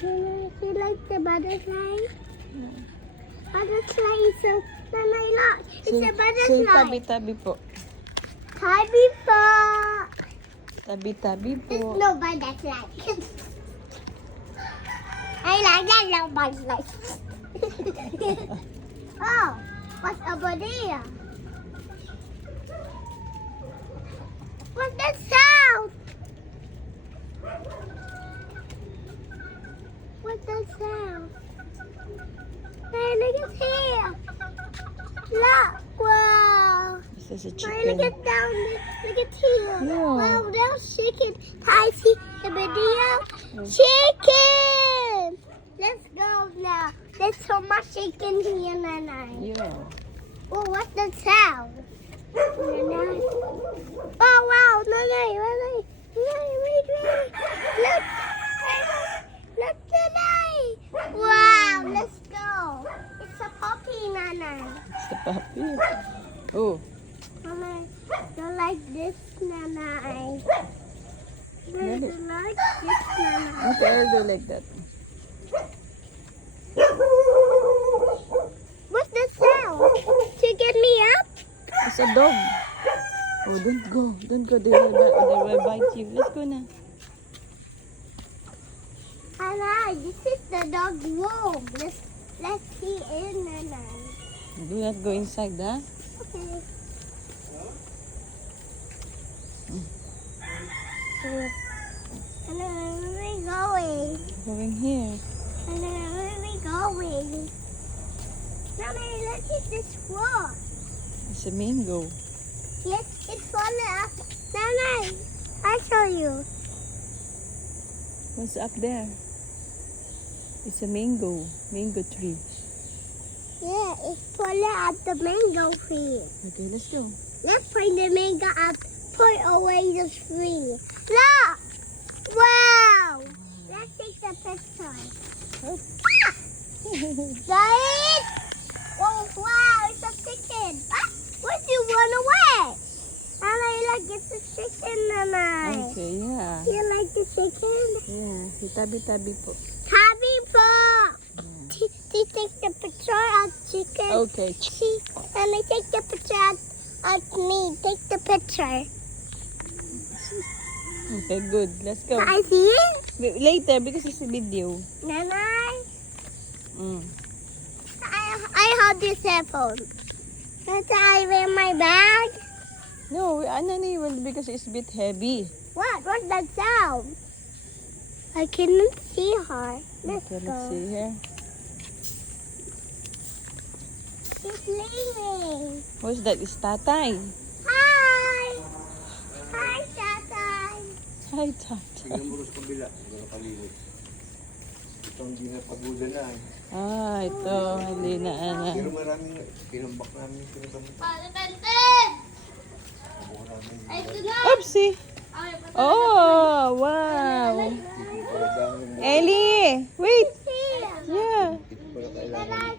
You like the butterfly? Butterfly is so... Nanay, look. It's a butterfly. Say tabi-tabi po. Tabi po. Tabi-tabi There's po. no butterfly. I like that little butterfly. Oh, what's over there? What's that sound? What's that sound? Hey, look at here. Look, wow. This is a Hey, look chicken. at down. Look at here. Yeah. Wow, there's chicken. I see the video. Chicken. Let's go now. There's so much chicken here, Nanay. Yeah. Oh, what's that sound? Nanay. Oh, wow, Nanay, Nanay. Nanay, wait. Look. Look, Nanay. Wow, let's go. It's a puppy, Nanay. It's the puppy. Oh. Nanay, you like this, Nanay? Really? You like this, Nanay? Okay, I'll do like that. What's the sound? To get me up? It's a dog. Oh, don't go. Don't go. They will bite you. Let's go na. Nanay, this is the dog room. Let's see in, Nanay. Do not go inside, ha? Okay. Nanay, where are we going? Going here. Nanay, where are we going? Nanay, look at this floor. It's a mango. Yes, it's falling up. Nanay, I show you. What's up there? It's a mango. Mango tree. Yeah, it's falling up the mango tree. Okay, let's go. Let's bring the mango up. Put away the tree. Look! Wow! Let's take the picture. Oh. Guys! Oh, wow, it's a chicken. Ah, where'd you run away? Nanay, look, it's a chicken, Nanay. Okay, yeah. You like the chicken? Yeah. Tabi-tabi po. Happy Pop! Take the picture of chicken. Okay. See, Nanay, take the picture of me. Take the picture. Okay, good. Let's go. I see it? Later, because it's a video. Nanay, Mm. I hold this cell phone. Can I wear my bag? No, Anani will because it's a bit heavy. What? What's that sound? I cannot see her. Let's Okay, go. let's see here. She's leaving. Who's that? It's Tatay. Hi! Hi, Tatay. Hi, Tatay. Tingnan mo rin sa kabila, hindi na kalilit. Ito hindi na pagoda na. Ah, ito. Halina, Ana. Pero maraming pinambak namin yung pinatambak. Pagkakantin! Nabuha namin. Ay, ito na! Oopsie! Oh, wow! Hindi pala dami. Ellie! Wait! Here! Yeah! Hindi pala kailangan.